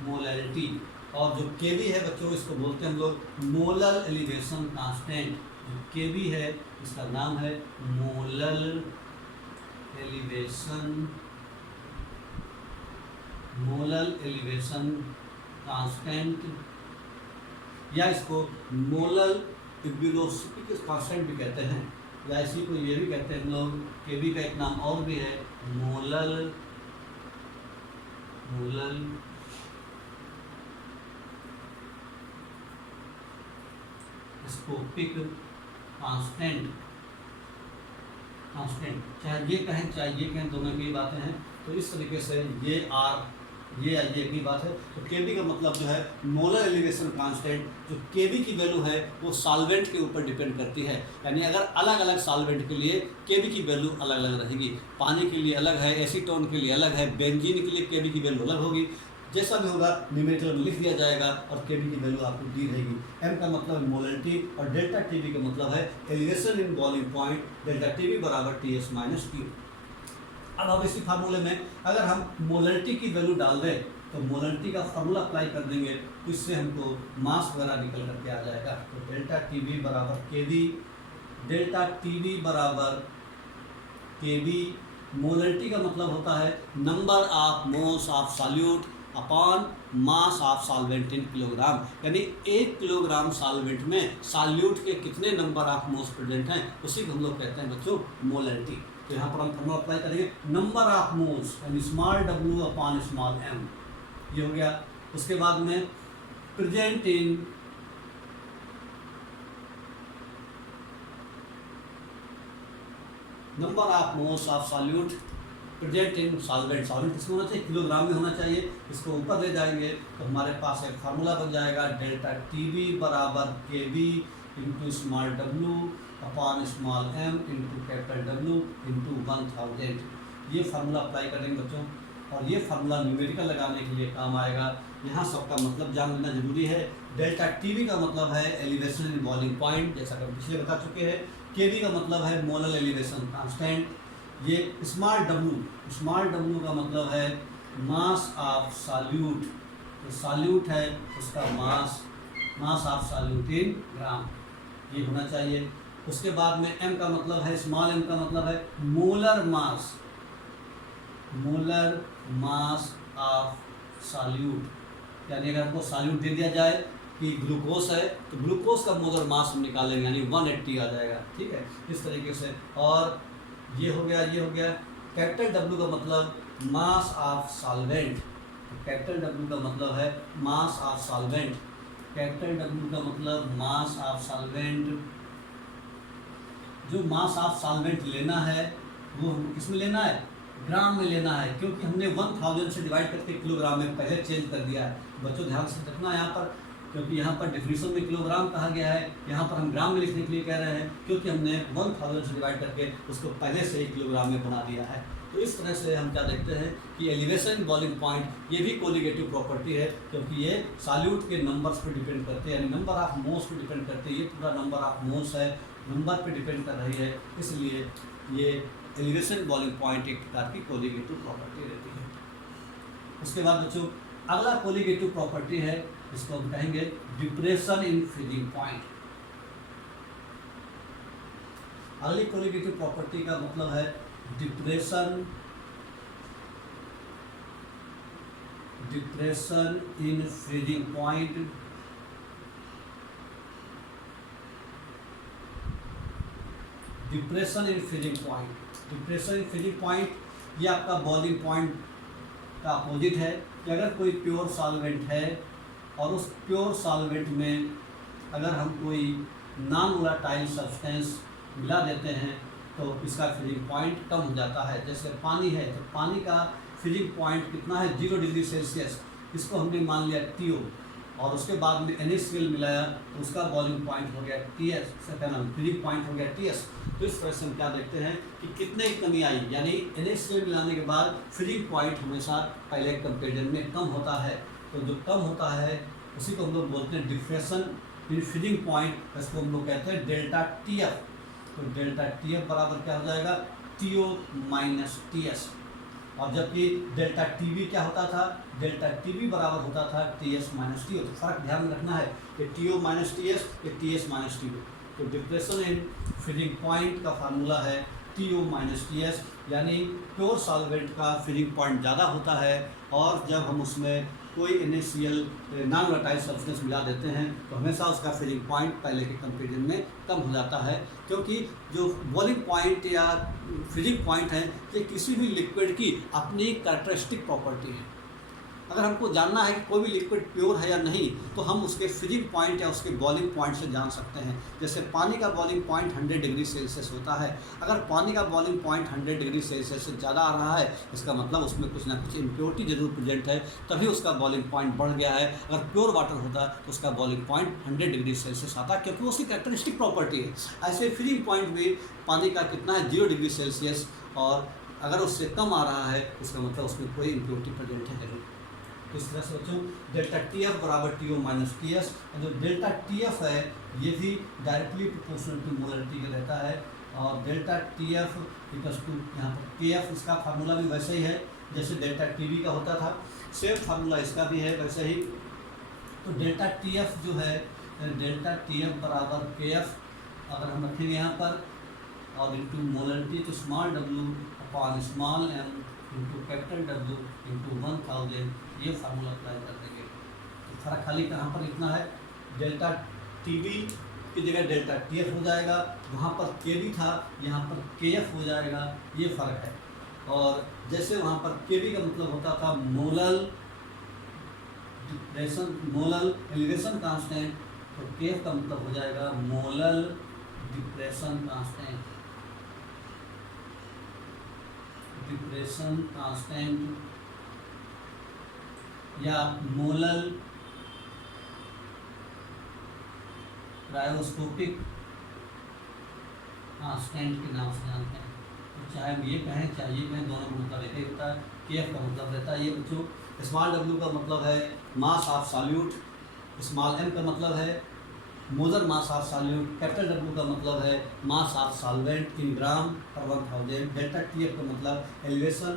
molarity. और जो KB है बच्चों इसको बोलते हैं हम लोग मोलर एलिवेशन कांस्टेंट। जो KB है इसका नाम है मोलर एलिवेशन कांस्टेंट, या इसको मोलर वेलोसिटी कांस्टेंट भी कहते हैं, या इसी को ये भी कहते हैं हम लोग। KB का एक नाम और भी है मोलर स्कोपिक कांस्टेंट, चाहे ये कहें दोनों की बातें हैं। तो इस तरीके से ये ये की बात है। तो KB का मतलब जो है मोलर एलिवेशन कांस्टेंट, जो KB की वैल्यू है वो सॉल्वेंट के ऊपर डिपेंड करती है। यानी अगर अलग अलग सॉल्वेंट के लिए KB की वैल्यू अलग अलग रहेगी, पानी के लिए अलग है, एसीटोन के लिए अलग है, बेंजीन के लिए KB की वैल्यू अलग होगी। जैसा भी होगा न्यूमेरिकल में लिख दिया जाएगा और KB की वैल्यू आपको दी रहेगी। M का मतलब मोलरिटी और डेल्टा TV का मतलब है elevation in boiling point, delta TV बराबर TS माइनस TO। अब इसी फार्मूले में अगर हम मोलरिटी की वैल्यू डाल दें तो मोलरिटी का फार्मूला अप्लाई कर देंगे तो इससे हमको मास वगैरह निकल करके आ जाएगा। तो डेल्टा टी वी बराबर K we, delta T V बराबर के वी। मोलरिटी का मतलब होता है number of moles of solute upon mass of solvent in kilogram, यानी 1 किलोग्राम सॉल्वेंट में सॉल्यूट के कितने नंबर ऑफ मोल्स प्रेजेंट हैं, उसी को हम लोग कहते हैं बच्चों मोलरिटी। तो यहाँ पर हम फार्मूला अप्लाई करेंगे नंबर ऑफ मोल्स यानी small w upon small m, ये हो गया। उसके बाद में present in number of moles of solute present in solvent, solvent किसमें होना चाहिए, किलोग्राम में होना चाहिए। इसको ऊपर ले जाएंगे तो हमारे पास एक फार्मूला बन जाएगा डेल्टा टी वी बराबर K V into small w upon small m into capital W into 1000। ये फार्मूला अप्लाई करेंगे बच्चों, और ये फार्मूला न्यूमेरिकल लगाने के लिए काम आएगा। यहाँ सबका मतलब जान लेना जरूरी है। डेल्टा टी वी का मतलब है एलिवेशन इन बॉइलिंग पॉइंट, जैसा कि हम पिछले बता चुके हैं। के वी का मतलब है मोलर एलिवेशन कांस्टेंट। ये स्मॉल w का मतलब है मास ऑफ सॉल्यूट, तो सॉल्यूट है उसका मास ऑफ सॉल्यूट इन ग्राम, ये होना चाहिए। उसके बाद में m का मतलब है, स्मॉल m का मतलब है मोलर मास ऑफ सॉल्यूट, यानी अगर हमको सॉल्यूट दे दिया जाए कि ग्लूकोज है तो ग्लूकोज का मोलर मास हम निकालेंगे यानी 180 आ जाएगा, ठीक है, इस तरीके से। और ये हो गया। कैपिटल W का मतलब mass of solvent, capital W का मतलब है mass of solvent, capital W का मतलब मास ऑफ सॉल्वेंट। जो मास ऑफ सॉल्वेंट लेना है वो हमको किस में लेना है, ग्राम में लेना है, क्योंकि हमने 1000 से डिवाइड करके किलोग्राम में पहले चेंज कर दिया है। बच्चों ध्यान से रखना यहाँ पर, क्योंकि यहाँ पर डिफिनीशन में किलोग्राम कहा गया है, यहाँ पर हम ग्राम में लिखने के लिए कह रहे हैं, क्योंकि हमने 1000 से डिवाइड करके उसको पहले से ही किलोग्राम में बना दिया है। तो इस तरह से हम क्या देखते हैं कि एलिवेशन बॉइलिंग पॉइंट ये भी कोलिगेटिव प्रॉपर्टी है, क्योंकि ये सॉल्यूट के नंबर्स पर डिपेंड करते हैं, यानी number of moles per depend करते हैं। ये पूरा नंबर ऑफ मोल्स है, नंबर पर डिपेंड कर रही है, इसलिए ये एलिवेशन बॉइलिंग पॉइंट एक प्रकार की कोलिगेटिव प्रॉपर्टी रहती है। उसके बाद बच्चों अगला कोलिगेटिव प्रॉपर्टी है, इसको हम कहेंगे डिप्रेशन इन फ्रीजिंग पॉइंट। अगली कोलिगेटिव प्रॉपर्टी का मतलब है depression in freezing point. Depression in freezing point ये आपका बॉइलिंग पॉइंट का अपोजिट है कि अगर कोई प्योर सॉल्वेंट है और उस प्योर सॉल्वेंट में अगर हम कोई नॉन वोलेटाइल सब्सटेंस मिला देते हैं तो इसका फ्रीजिंग पॉइंट कम हो जाता है। जैसे पानी है तो पानी का फ्रीजिंग पॉइंट कितना है, 0 डिग्री सेल्सियस, इसको हमने मान लिया TO, और उसके बाद में NaCl मिलाया तो उसका बॉइलिंग पॉइंट हो गया TS, फ्रीजिंग पॉइंट हो गया TS। तो इस तरह से हम क्या देखते हैं कि कितने की कमी आई, यानी NaCl मिलाने के बाद फ्रीजिंग पॉइंट हमेशा पहले कंपेरिजन में कम होता है। तो जो कम होता है उसी को हम लोग बोलते हैं डिप्रेशन इन फ्रीजिंग पॉइंट, इसको हम लोग कहते हैं डेल्टा TF। तो डेल्टा TF बराबर क्या हो जाएगा, TO माइनस TS। और जबकि डेल्टा TB क्या होता था, डेल्टा TB बराबर होता था TS माइनस TO। तो फर्क ध्यान में रखना है कि TO माइनस TS या TS माइनस TO। तो डिप्रेशन इन फ्रीजिंग पॉइंट का फार्मूला है TO माइनस TS, यानी प्योर सॉल्वेंट का फ्रीजिंग पॉइंट ज़्यादा होता है, और जब हम उसमें कोई NaCl नॉन वोलेटाइल सब्सटेंस मिला देते हैं तो हमेशा उसका फ्रीजिंग पॉइंट पहले के कंपेरिजन में कम हो जाता है, क्योंकि जो बॉइलिंग पॉइंट या फ्रीजिंग पॉइंट है ये किसी भी लिक्विड की अपनी कैरेक्टरिस्टिक प्रॉपर्टी है। अगर हमको जानना है कि कोई भी लिक्विड प्योर है या नहीं तो हम उसके फ्रीजिंग पॉइंट या उसके बॉइलिंग पॉइंट से जान सकते हैं। जैसे पानी का बॉइलिंग पॉइंट 100 डिग्री सेल्सियस होता है, अगर पानी का बॉइलिंग पॉइंट 100 डिग्री सेल्सियस से ज़्यादा आ रहा है इसका मतलब उसमें कुछ ना कुछ इम्प्योरिटी जरूर प्रेजेंट है, तभी उसका बॉइलिंग पॉइंट बढ़ गया है। अगर प्योर वाटर होता तो उसका बॉइलिंग पॉइंट 100 डिग्री सेल्सियस आता, क्योंकि उसकी कैरेक्टरिस्टिक प्रॉपर्टी है। ऐसे फ्रीजिंग पॉइंट भी पानी का कितना है, 0 डिग्री सेल्सियस, और अगर उससे कम आ रहा है उसका मतलब उसमें कोई इम्प्योरिटी प्रेजेंट है नहीं। तो इस तरह से बच्चों डेल्टा TF बराबर TO माइनस TS, जो डेल्टा TF है ये भी डायरेक्टली प्रोपोर्शनल टू मोलरिटी का रहता है, और डेल्टा TF इक्वल्स टू यहाँ पर KF, इसका फार्मूला भी वैसे ही है जैसे डेल्टा टीवी का होता था, सेम फार्मूला इसका भी है वैसे ही। तो डेल्टा टीएफ जो है, डेल्टा टीएफ बराबर के एफ अगर हम रखेंगे यहाँ पर और इंटू मोलरिटी, तो small W upon small M into capital W into 1000, ये फार्मूला अप्लाई कर देंगे। तो फर्क खाली कहाँ पर इतना है, डेल्टा टीवी की जगह डेल्टा टीएफ हो जाएगा, वहाँ पर केवी था यहाँ पर केएफ हो जाएगा, ये फ़र्क है। और जैसे वहाँ पर केवी का मतलब होता था molal depression, molal elevation constant, तो केएफ का मतलब हो जाएगा molal depression constant, depression constant या मोलल क्रायोस्कोपिक कांस्टेंट के नाम से जानते हैं। तो चाहे हम ये कहें चाहे ये कहें, दोनों का मतलब एक ही होता है। केएफ का मतलब रहता है ये बच्चों, स्मॉल डब्ल्यू का मतलब है mass of solute, small M का मतलब है molar mass of solute, capital W का मतलब है मास ऑफ सॉल्वेंट इन ग्राम पर 1000, डेल्टा टीएफ का मतलब elevation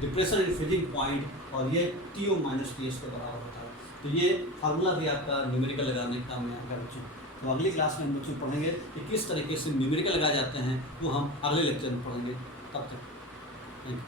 depression in freezing point, और ये टीओ माइनस टीएस के बराबर होता है। तो ये फार्मूला भी आपका न्यूमेरिकल लगाने का काम है बच्चों। तो अगली क्लास में हम बच्चों पढ़ेंगे कि किस तरीके से न्यूमेरिकल लगाए जाते हैं, वो हम अगले लेक्चर में पढ़ेंगे। तब तक थैंक यू।